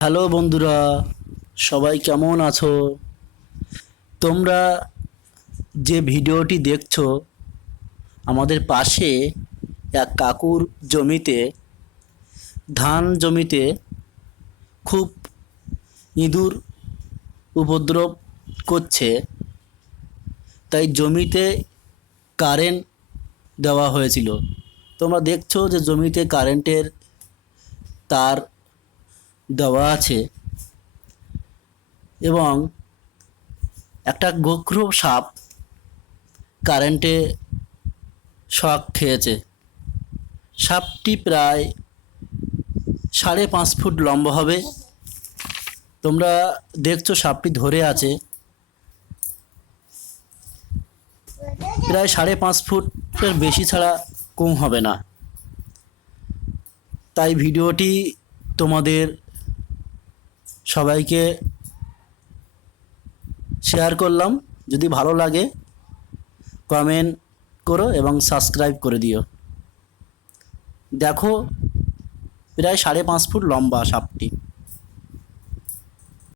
Hello বন্ধুরা, সবাই কেমন আছো? তোমরা যে ভিডিওটি দেখছো, আমাদের পাশে এক কাকুর জমিতে, ধান জমিতে খুব ইঁদুর উপদ্রব করছে। তাই জমিতে কারেন্ট দেওয়া হয়েছিল। তোমরা দেখছো যে জমিতে কারেন্টের তার দেওয়া আছে এবং একটা গোখরো সাপ কারেন্টে শক খেয়েছে। সাপটি প্রায় 5.5 ফুট লম্বা হবে। তোমরা দেখছো সাপটি ধরে আছে, প্রায় 5.5 ফুটের বেশি ছাড়া কম হবে না। তাই ভিডিওটি তোমাদের সবাইকে শেয়ার করলাম। যদি ভালো লাগে কমেন্ট করো এবং সাবস্ক্রাইব করে দিও। দেখো, প্রায় 5.5 ফুট লম্বা সাপটি।